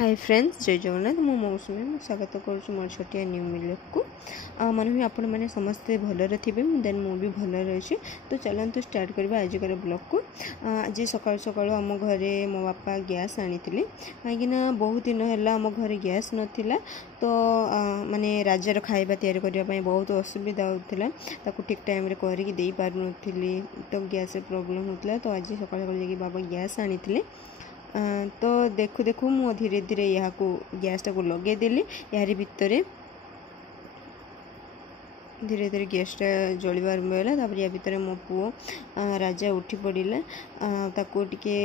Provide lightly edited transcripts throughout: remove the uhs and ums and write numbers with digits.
Hi friends जय जगन्नाथ मो मौसुमी स्वागत करुँ मोर छोटिया न्यू मिलक को मन भी आपण मैंने समस्ते भलरे थे देन मु भी भलरे अच्छे। तो चलते स्टार्ट करवा आजिकार ब्लॉग को। आज सकाल सकाल आम घरे मो बापा गैस आनी कहीं बहुत दिन है आम घरे गैस नाला। तो माने राजार खाଇବା तैयारी करने बहुत असुविधा होता ठीक टाइम रे करके पार नी। तो गैस प्रॉब्लम होता। तो आज सकाल सकाल बाबा गैस आनी तो देखु देखु मु धीरे धीरे यहाँ को गैस टाक लगेदेली। यार भितर धीरे धीरे गैसटा जलिबार आरंभ है। या भितर मो पुओ राजा उठी पड़ा ताको टिके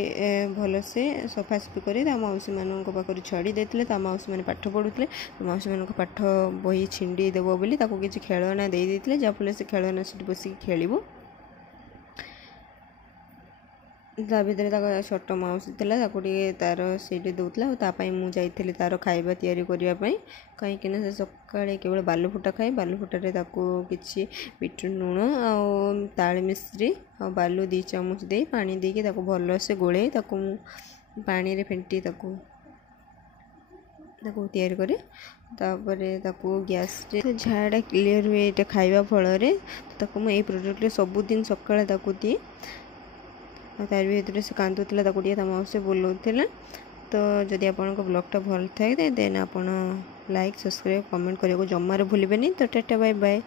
भलसे सफासफी कर मौसी मान पाखर छाड़ी देते। मौसी मैंने पाठ पढ़ुते। मौसी मान पाठ बही छिंडी देव बोली किसी खेलना देते जहाँफल से खेलना से बसिक खेल। ता भितर छोट माउसी थी तार सीट दूसरा मुझे तार खाଇବା तैयारी करने कहीं से सकाଳେ केवल बालुफुटा खाए। बालुफुटारे किसी बीट लुण आल मिश्री आ बालू 2 चामच दे पानी देके भलसे गोले पानी रे फेंटी तैयारी करे। गैस झाड़ा क्लीयर हुए ये खाଇବା फल मुझे प्रोडक्ट सबुदिन सका दिए। तार भर से कांदुला मौसी बोलाऊला। तो जदि आप ब्लॉगटा भल थाए देन आप लाइक सब्सक्राइब कमेंट करने को जमार भूलें। तो टाटा बाय बाय।